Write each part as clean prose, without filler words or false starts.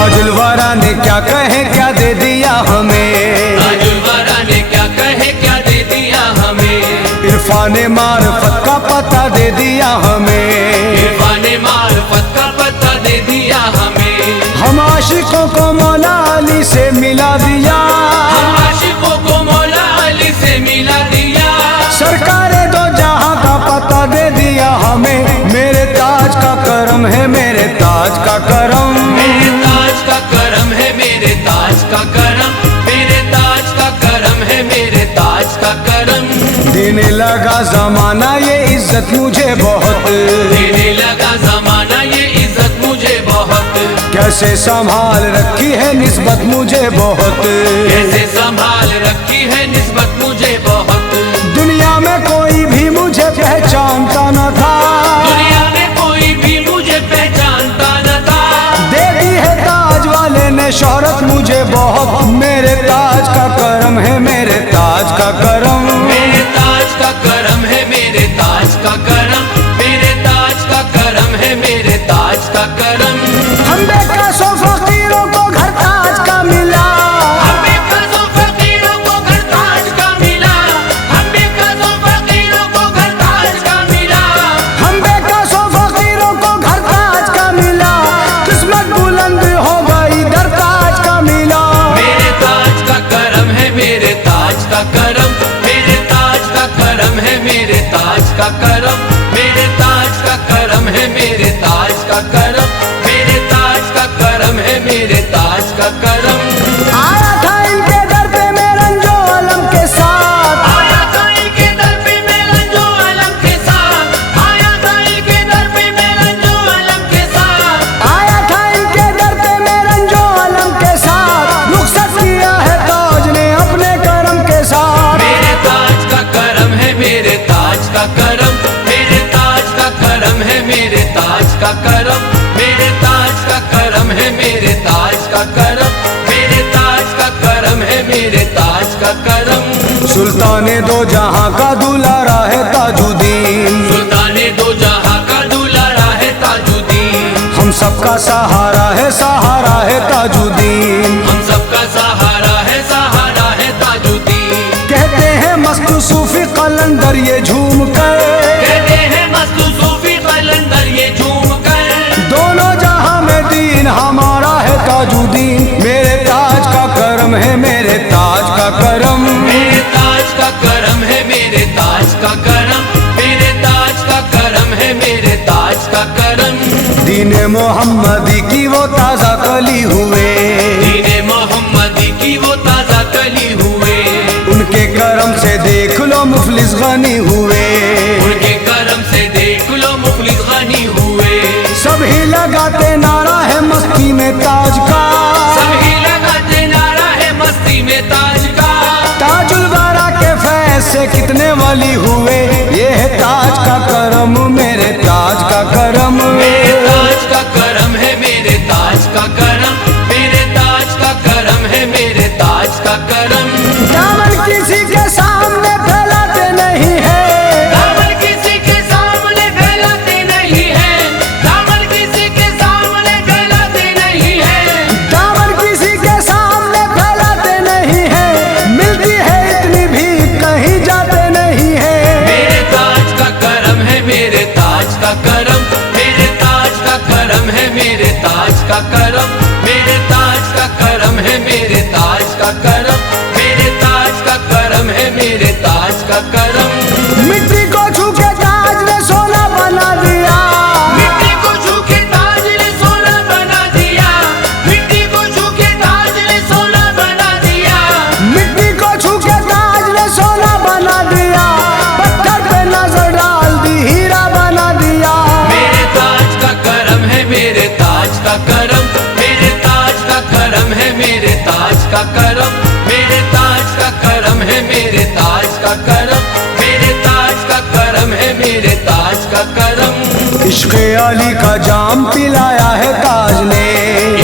ताजुल वरा ने क्या कहे क्या दे दिया हमें, ताजुल वरा ने क्या कहे क्या दे दिया हमें। इरफाने मारफत का पता दे दिया हमें, इरफाने मारफत का पता दे दिया हमें। हम आशिकों को मौला अली से मिला दिया, हम आशिकों को मौला अली से मिला दिया। सरकारे दो जहां का पता दे दिया हमें, मेरे ताज का करम है मेरे ताज का करम, मेरे ताज का करम है मेरे ताज का करम, मेरे ताज का करम है मेरे ताज का करम। देने लगा जमाना ये इज्जत मुझे बहुत, देने लगा जमाना ये इज्जत मुझे बहुत। कैसे संभाल रखी है निस्बत मुझे बहुत, कैसे संभाल रखी है निस्बत मुझे बहुत। दुनिया में कोई भी मुझे पहचानता न था, दुनिया में कोई भी मुझे पहचानता न था। दे दी है ताज वाले ने शोहरत मुझे बहुत, मेरे ताज का करम है मेरे ताज का करम, मेरे ताज का करम है मेरे ताज का करम, मेरे ताज का करम है मेरे ताज का करम। हम बेकसों फकीरों को घर ताज का मिला, हम बेकसों फकीरों को घर ताज का मिला। हम बेकसों फकीरों को घर ताज का मिला। हम बेकसों फकीरों को घर ताज का मिला, किस्मत बुलंद हो गई दर ताज का मिला। मेरे ताज का करम है मेरे ताज का करम, मेरे ताज का करम है मेरे ताज का करम, मेरे ताज का करम है मेरे ताज का करम, मेरे ताज का करम है मेरे ताज का करम। आया था इनके दर पे मैं रंजो अलम के साथ, आया था इनके दर पे मैं रंजो अलम के साथ। आया था इनके दर पे मैं रंजो अलम के साथ। आया था इनके दर पे मैं रंजो अलम के साथ, रुखसत किया है ताज ने अपने करम के साथ। मेरे ताज का करम है मेरे ताज का करम, मेरे ताज का करम है मेरे ताज का करम, मेरे ताज का करम है मेरे ताज का करम, मेरे ताज का करम है मेरे ताज का करम। सुल्ताने दो जहां का दुलारा है ताजुद्दीन, सुल्ताने दो जहां का दुलारा है ताजुद्दीन। हम सबका सहारा है ताजुद्दीन, हम सबका सहारा है ताजुद्दीन। कहते हैं मस्त सूफी कलंदर ये झूम कर, कहते हैं मस्त सूफी कलंदर ये झूम कर। दोनों जहां में दीन हमारा है ताजुद्दीन, मेरे ताज का करम है मेरे ताज का करम, मेरे ताज का करम है मेरे ताज का करम, मेरे ताज का करम है मेरे ताज का करम। दीने मोहम्मदी की वो ताजा कली हुए, दीने मोहम्मदी की वो ताजा कली हुए। उनके करम से देख लो मुफलिस गनी हुए, उनके करम से देख लो मुफलिस गनी हुए। सभी लगाते नारा है मस्ती में ताज का, सभी लगाते नारा है मस्ती में ताज का। ताजुल वरा के फैज से कितने वाली हुए, ये है ताज का करम मेरे ताज का करम, मेरे ताज का करम है मेरे ताज का करम, मेरे ताज का करम है मेरे ताज का करम। दामन किसी के सामने फैलाते नहीं है, दामन किसी के सामने फैलाते नहीं है। दामन किसी के सामने फैलाते नहीं है। दामन किसी के सामने फैलाते नहीं है, मिलती है इतनी भी कहीं जाते नहीं है। मेरे ताज का करम है मेरे ताज का करम, मेरे ताज का करम है मेरे ताज का करम, मेरे ताज का करम है मेरे ताज का करम, मेरे ताज का करम है मेरे ताज का करम। मिट्टी को छू के ताज ने सोना बना दिया, मिट्टी को छू के ताज ने सोना बना दिया। मिट्टी को छू के ताज ने सोना बना दिया। मिट्टी को छू के ताज ने सोना बना दिया, पत्थर पे नजर डाल दी हीरा बना दिया। मेरे ताज का करम है मेरे ताज का करम, मेरे ताज का करम है मेरे ताज का करम, मेरे ताज का करम है मेरे ताज का करम, मेरे ताज का करम है मेरे ताज का करम। इश्क़ अली का जाम पिलाया है ताज ने,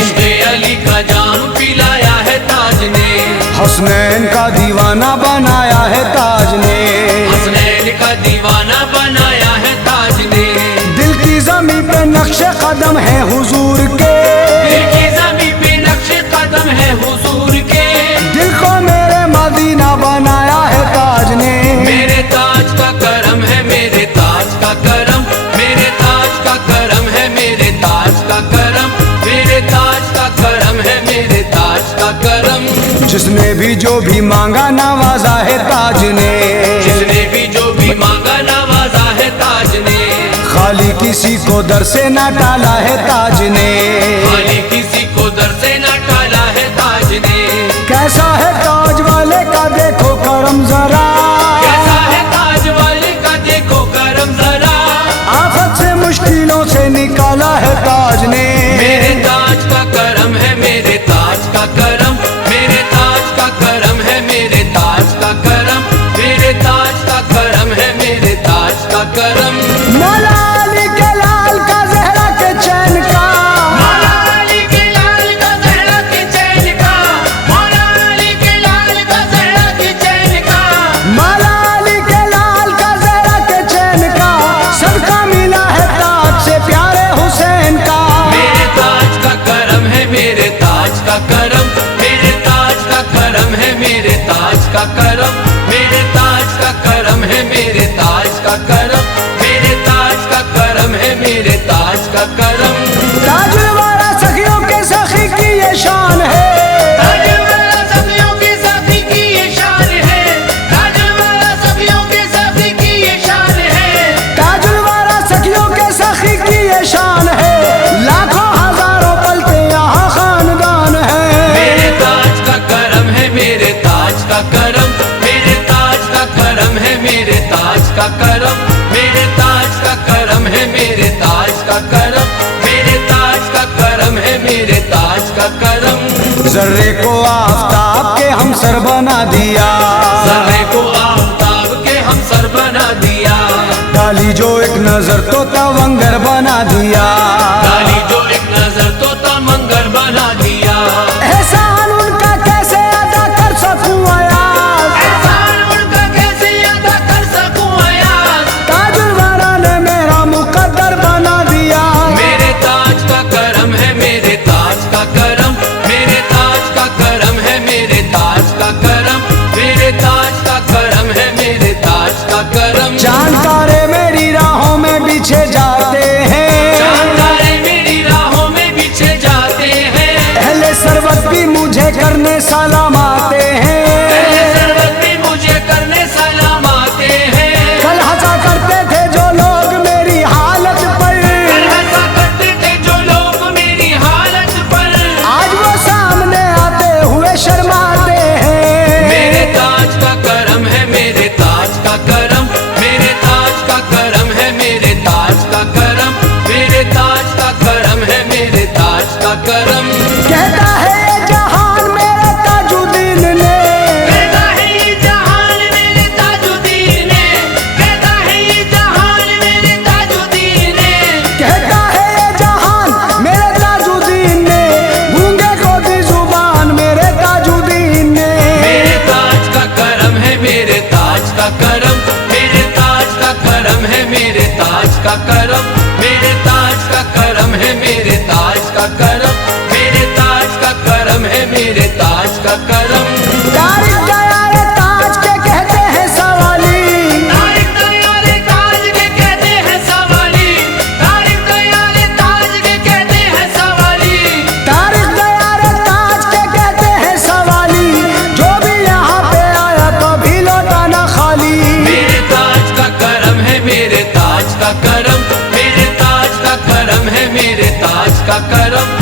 इश्क़ अली का जाम पिलाया है ताज ने। हसनैन का दीवाना बनाया है ताज ने, हसनैन का दीवाना बनाया है ताज ने। दिल की जमी पे नक्शे कदम है हुजूर के, दिल की ज़मीं पे भी जो भी मांगा नवाजा है ताज ने, जिसने भी जो भी मांगा नवाजा है ताज ने, खाली किसी को दर से ना टाला है ताज ने, खाली किसी को दर से ना टाला है ताज ने। कैसा है ताज वाले का देखो करम जरा, कैसा है ताज वाले का देखो करम जरा, आफत से मुश्किलों से निकाला है ताज ने। मेरे ताज का करम है, मेरे ताज का करम, मेरे ताज का करम है, मेरे ताज का करम, मेरे ताज का करम है, मेरे ताज का करम। मौला अली के लाल का जहरा के चैन का, मौला अली के लाल का जहरा के चैन का, मौला अली के लाल का जहरा के चैन का, मौला अली के लाल का जहरा के चैन का, सबका मिला है ताज से प्यारे हुसैन का। मेरे ताज का करम है, मेरे ताज का करम, मेरे ताज का करम है, मेरे ताज का करम, मेरे ताज का करम है, मेरे ताज का करम, मेरे ताज का करम है, मेरे ताज का करम। ताज वाला सखियों के सखी की ये शान है, ताज वाला सखियों के सखी की ये शान है, ताज वाला सखियों के सखी की ये शान है, ताज वाला सखियों के सखी की ये शान है, लाखों हजारों पलते यहाँ खानदान है। मेरे ताज का करम है, मेरे ताज का करम, मेरे ताज का करम है, मेरे ताज का करम, मेरे ताज का करम है, मेरे ताज का करम, मेरे ताज का करम है, मेरे ताज का करम। जर्रे को आफताब के हम सर बना दिया, सर्रे को आफताब के हम सर बना दिया, डाली जो एक नजर तो तवंगर बना दिया, डाली जो एक नजर तो तमंगर बना दिया। एहसान उनका कैसे अदा कर सकूं अयाज, एहसान उनका कैसे अदा कर सकूं अयाज, ताजुल वाला ने मेरा मुकद्दर बना दिया। मेरे ताज का करम है, मेरे ताज का करम, मेरे ताज का करम है, मेरे ताज का करम, मेरे ताज का करम है, मेरे ताज का करम। चांद तारे मेरी राहों में बिछे जाते हैं, चांद तारे मेरी राहों में बिछे जाते हैं, अहले सरवत भी मुझे करने सलाम आते हैं। पहले सरवत भी मुझे करने सलाम आते हैं। कल हंसा करते थे जो लोग मेरी हालत पर, कल हंसा करते थे जो लोग मेरी हालत पर, आज वो सामने आते हुए शर्माते हैं। मेरे ताज का करम है, मेरे ताज का करम, मेरे ताज का करम है, मेरे ताज का करम, मेरे ताज का करम है, मेरे ताज का करम। कहता है ये जहान मेरे ताजुद्दीन ने, कहता है ये जहान मेरे ताजुद्दीन ने, कहता है ये जहान मेरे ताजुद्दीन ने, कहता है ये जहान मेरे ताजुद्दीन ने, गूंगे को दी जुबान मेरे ताजुद्दीन ने। मेरे ताज का करम है, मेरे ताज का करम, मेरे ताज का करम है, मेरे ताज का करम, मेरे ताज का करम है, मेरे ताज का करम, मेरे ताज का करम है, मेरे ताज का करम। तारीख दयारे ताज के कहते हैं सवाली, तारीख दयारे ताज के कहते हैं सवाली, तारीख दयारे ताज के कहते हैं सवाली, तारीख दयारे ताज के कहते हैं सवाली, जो भी यहाँ पे आया कभी लौटा ना खाली। मेरे ताज का करम है, मेरे ताज का करम, मेरे ताज का करम है, मेरे ताज का करम,